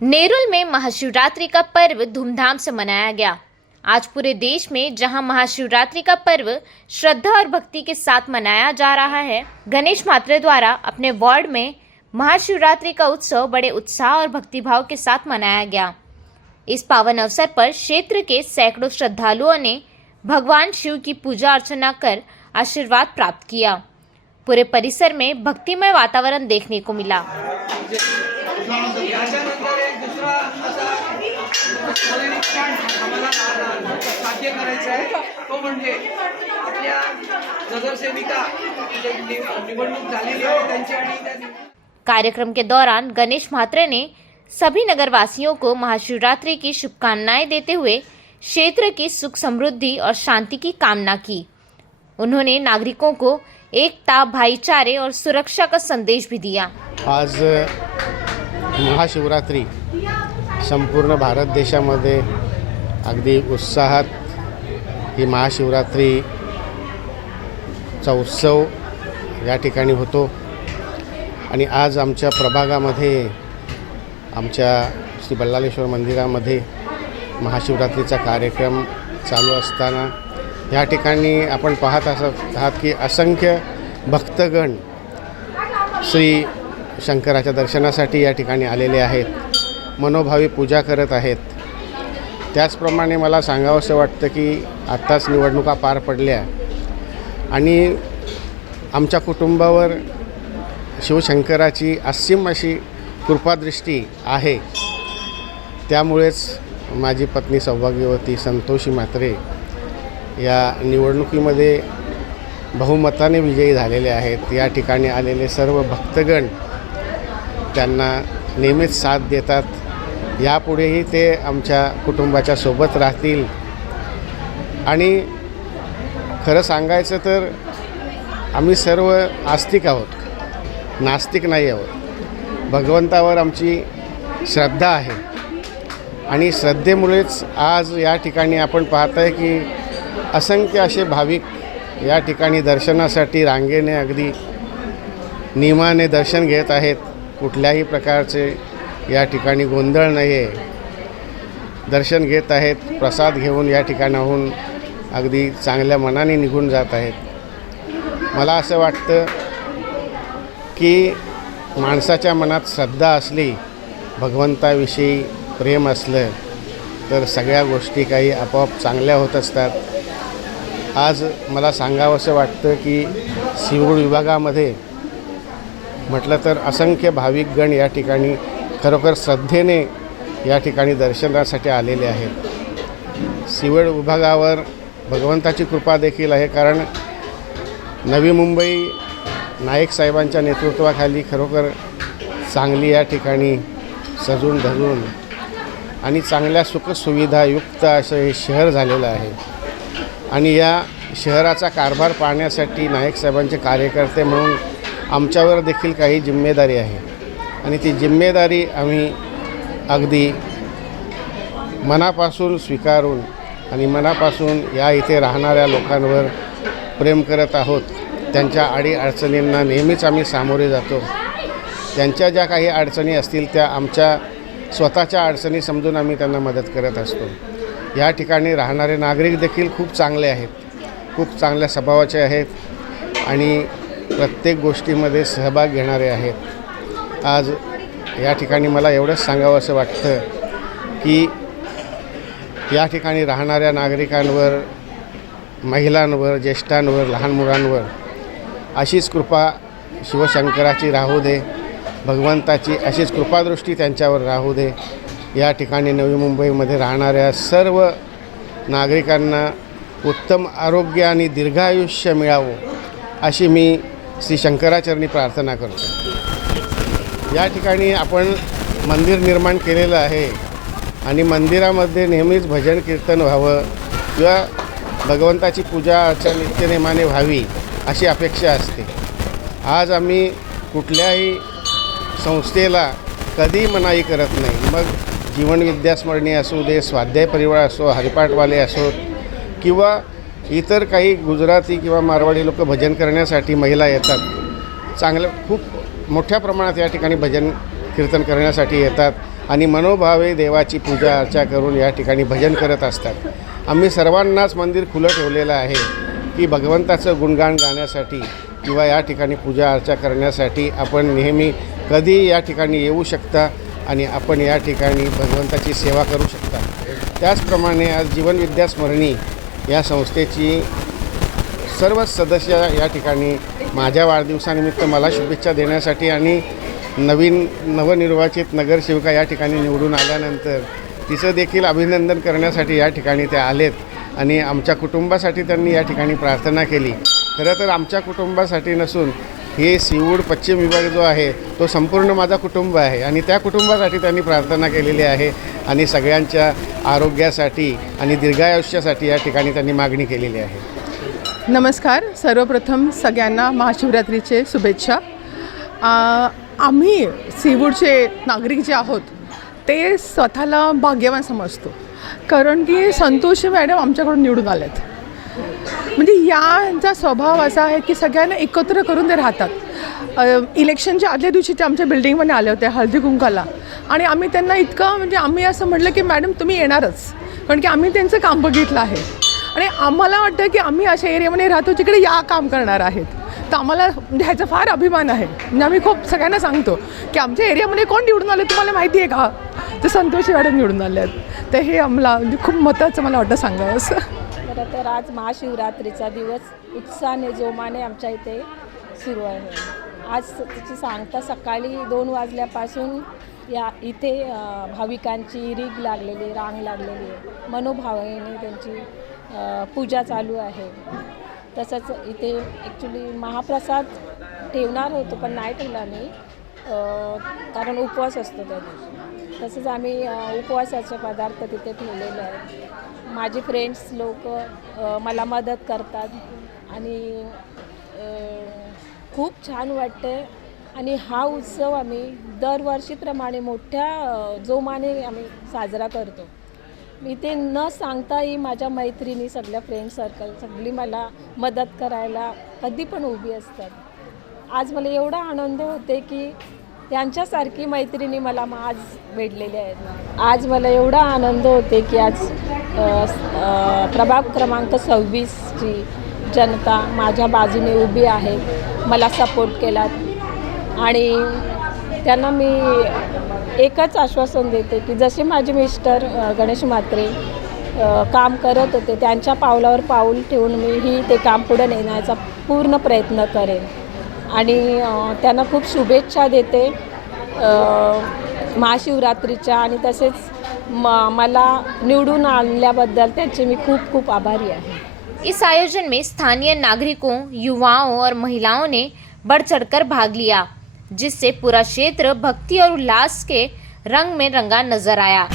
नेरुल में महाशिवरात्रि का पर्व धूमधाम से मनाया गया। आज पूरे देश में जहां महाशिवरात्रि का पर्व श्रद्धा और भक्ति के साथ मनाया जा रहा है, गणेश म्हात्रे द्वारा अपने वार्ड में महाशिवरात्रि का उत्सव बड़े उत्साह और भक्तिभाव के साथ मनाया गया। इस पावन अवसर पर क्षेत्र के सैकड़ों श्रद्धालुओं ने भगवान शिव की पूजा अर्चना कर आशीर्वाद प्राप्त किया। पूरे परिसर में भक्तिमय वातावरण देखने को मिला। याच्यानंतर एक दुसरा असा आम्हाला साध्य करायचा आहे, तो म्हणजे आपल्या नगरसेविका निवडणूक झालेली आहे त्यांची आणि कार्यक्रम के दौरान गणेश म्हात्रे ने सभी नगरवासियों को महाशिवरात्रि की शुभकामनाएं देते हुए क्षेत्र की सुख समृद्धि और शांति की कामना की। उन्होंने नागरिकों को एकता, भाईचारे और सुरक्षा का संदेश भी दिया। आज महाशिवरात्री संपूर्ण भारत देशामध्ये अगदी उत्साहात ही महाशिवरात्रीचा उत्सव या ठिकाणी होतो आणि आज आमच्या प्रभागामध्ये आमच्या श्री बल्लाळेश्वर मंदिरामध्ये महाशिवरात्रीचा कार्यक्रम चालू असताना या ठिकाणी आपण पाहत आहात की असंख्य भक्तगण श्री शंकराच्या दर्शनासाठी या ठिकाणी आलेले आहेत, मनोभावी पूजा करत आहेत। त्याचप्रमाणे मला सांगावंसं वाटतं की आत्ताच निवडणुका पार पडल्या आणि आमच्या कुटुंबावर शिवशंकराची असीम अशी कृपादृष्टी आहे। त्यामुळेच माझी पत्नी सौभाग्यवती संतोषी म्हात्रे या निवडणुकीमध्ये बहुमताने विजयी झालेले आहेत। या ठिकाणी आलेले सर्व भक्तगण त्यांना नेहमीच साथ देतात। यापुढेही ते आमच्या कुटुंबाच्या सोबत राहतील आणि खरं सांगायचं तर आम्ही सर्व आस्तिक आहोत, नास्तिक नाही आहोत। भगवंतावर आमची श्रद्धा आहे आणि श्रद्धेमुळेच आज या ठिकाणी आपण पाहत आहे की असंख्य असे भाविक या ठिकाणी दर्शनासाठी रांगेने अगदी नियमाने दर्शन घेत आहेत। कुठल्याही प्रकारचे या ठिकाणी गोंधळ नाही आहे, दर्शन घेत आहेत, प्रसाद घेऊन या ठिकाणाहून अगदी चांगल्या मनाने निघून जात आहेत। मला असं वाटतं की माणसाच्या मनात श्रद्धा असली, भगवंताविषयी प्रेम असलं तर सगळ्या गोष्टी काही आपोआप चांगल्या होत असतात। आज मला सांगावंसं वाटतं की सिवूड विभागामध्ये म्हटलं तर असंख्य भाविकगण या ठिकाणी खरोखर श्रद्धेने या ठिकाणी दर्शनासाठी आलेले आहेत। सिवूड विभागावर भगवंताची कृपा देखील आहे, कारण नवी मुंबई नाईक साहेबांच्या नेतृत्वाखाली खरोखर चांगली या ठिकाणी सजून धजून आणि चांगल्या सुखसुविधायुक्त असं हे शहर झालेलं आहे आणि या शहराचा कारभार पाहण्यासाठी नाईक साहेबांचे कार्यकर्ते म्हणून आमच्यावर देखील काही जिम्मेदारी आहे आणि ती जिम्मेदारी आम्ही अगदी मनापासून स्वीकारून आणि मनापासून या इथे राहणाऱ्या लोकांवर प्रेम करत आहोत। त्यांच्या अडीअडचणींना नेहमीच आम्ही सामोरे जातो। त्यांच्या ज्या काही अडचणी असतील त्या आमच्या स्वतःच्या अडचणी समजून आम्ही त्यांना मदत करत असतो। या ठिकाणी राहणारे नागरिक देखील खूप चांगले आहेत, खूप चांगल्या स्वभावाचे आहेत आणि प्रत्येक गोष्टीमध्ये सहभाग घेणारे आहेत। आज या ठिकाणी मला एवढंच सांगावं असं वाटतं की या ठिकाणी राहणाऱ्या नागरिकांवर, महिलांवर, ज्येष्ठांवर, लहान मुलांवर अशीच कृपा शिवशंकराची राहू दे, भगवंताची अशीच कृपादृष्टी त्यांच्यावर राहू दे। या ठिकाणी नवी मुंबईमध्ये राहणाऱ्या सर्व नागरिकांना उत्तम आरोग्य आणि दीर्घायुष्य मिळावं अशी मी श्री शंकराचरणी प्रार्थना करतो। या ठिकाणी आपण मंदिर निर्माण केलेलं आहे आणि मंदिरामध्ये नेहमीच भजन कीर्तन व्हावं किंवा भगवंताची पूजा अर्चा नित्यनेमाने व्हावी अशी अपेक्षा असते। आज आम्ही कुठल्याही संस्थेला कधी मनाई करत नाही, मग जीवन विद्यास्मरणी असू दे, स्वाध्याय परिवार असो, हरिपाठवाले असोत किंवा इतर काही गुजराती किंवा मारवाडी लोक भजन करण्यासाठी महिला येतात। चांगलं खूप मोठ्या प्रमाणात या ठिकाणी भजन कीर्तन करण्यासाठी येतात आणि मनोभावे देवाची पूजा अर्चा करून या ठिकाणी भजन करत असतात. आम्ही सर्वांनाच मंदिर खुलं ठेवलेलं आहे की भगवंताचं गुणगान गाण्यासाठी किंवा या ठिकाणी पूजा अर्चा करण्यासाठी आपण नेहमी कधी या ठिकाणी येऊ शकता आणि आपण या ठिकाणी भगवंताची सेवा करू शकता. त्याचप्रमाणे आज जीवन विद्या स्मरणी या संस्थेची सर्व सदस्य या ठिकाणी माझ्या वाढदिवसानिमित्त मला शुभेच्छा देण्यासाठी आणि नवनिर्वाचित नगरसेविका या ठिकाणी निवडून आल्यानंतर तिचं देखील अभिनंदन करण्यासाठी या ठिकाणी ते आलेत आणि आमच्या कुटुंबासाठी त्यांनी या ठिकाणी प्रार्थना केली. खरं तर आमच्या कुटुंबासाठी नसून हे सीवूड पश्चिम विभाग जो आहे तो संपूर्ण माझा कुटुंब आहे आणि त्या कुटुंबासाठी त्यांनी प्रार्थना केलेली आहे आणि सगळ्यांच्या आरोग्यासाठी आणि दीर्घायुष्यासाठी या ठिकाणी त्यांनी मागणी केलेली आहे. नमस्कार. सर्वप्रथम सगळ्यांना महाशिवरात्रीचे शुभेच्छा. आम्ही सीवूडचे नागरिक जे आहोत ते स्वतःला भाग्यवान समजतो, कारण की संतोषी मॅडम आमच्याकडून निवडून आल्यात. म्हणजे यांचा स्वभाव असा आहे की सगळ्यांना एकत्र करून ते राहतात. इलेक्शनच्या आदल्या दिवशी ते आमच्या बिल्डिंगमध्ये आले होते हळदी कुंकाला आणि आम्ही त्यांना इतकं म्हणजे आम्ही असं म्हटलं की मॅडम तुम्ही येणारच, कारण की आम्ही त्यांचं काम बघितलं आहे आणि आम्हाला वाटतं की आम्ही अशा एरियामध्ये राहतो जिकडे या काम करणार आहेत. तर आम्हाला म्हणजे ह्याचा फार अभिमान आहे. म्हणजे आम्ही खूप सगळ्यांना सांगतो की आमच्या एरियामध्ये कोण निवडून आले तुम्हाला माहिती आहे का, तर संतोषी मॅडम निवडून आले आहेत. तर हे आम्हाला म्हणजे खूप महत्त्वाचं मला वाटतं सांगावं असं. खरं तर आज महाशिवरात्रीचा दिवस उत्साहाने जोमाने आमच्या इथे सुरू आहे. आज त्याची सांगता सकाळी 2 वाजल्यापासून या इथे भाविकांची रांग लागलेली आहे. मनोभावेने त्यांची पूजा चालू आहे. तसंच इथे ॲक्च्युली महाप्रसाद ठेवणार होतो पण नाही ठेवला मी, कारण उपवास असतो त्या दिवशी. तसंच आम्ही उपवासाचे पदार्थ तिथे ठेवलेले आहेत. माझे फ्रेंड्स लोक मला मदत करतात आणि खूप छान वाटते. आणि हा उत्सव आम्ही दरवर्षीप्रमाणे मोठ्या जोमाने आम्ही साजरा करतो. मी ते न सांगताही माझ्या मैत्रिणी सगळ्या फ्रेंड सर्कल सगळी मला मदत करायला कधी पण उभी असतात. आज मला एवढा आनंद होते की त्यांच्यासारखी मैत्रिणी मला आज भेटलेल्या आहेत. आज मला एवढा आनंद होते की आज प्रभाग क्रमांक 26ची जनता माझ्या बाजूने उभी आहे, मला सपोर्ट केला आणि त्यांना मी एकच आश्वासन देते की जसे माझे मिस्टर गणेश म्हात्रे काम करत होते त्यांच्या पावलावर पाऊल ठेवून मी ते काम पुढे नेण्याचा पूर्ण प्रयत्न करेन आणि त्यांना खूप शुभेच्छा देते महाशिवरात्रीच्या. आणि तसेच मला निवडून आणल्याबद्दल त्यांचे मी खूप खूप आभारी आहे. इस आयोजन में स्थानीय नागरिकों, युवाओं और महिलाओं ने बढ़ चढ़कर भाग लिया, जिससे पूरा क्षेत्र भक्ति और उल्लास के रंग में रंगा नजर आया.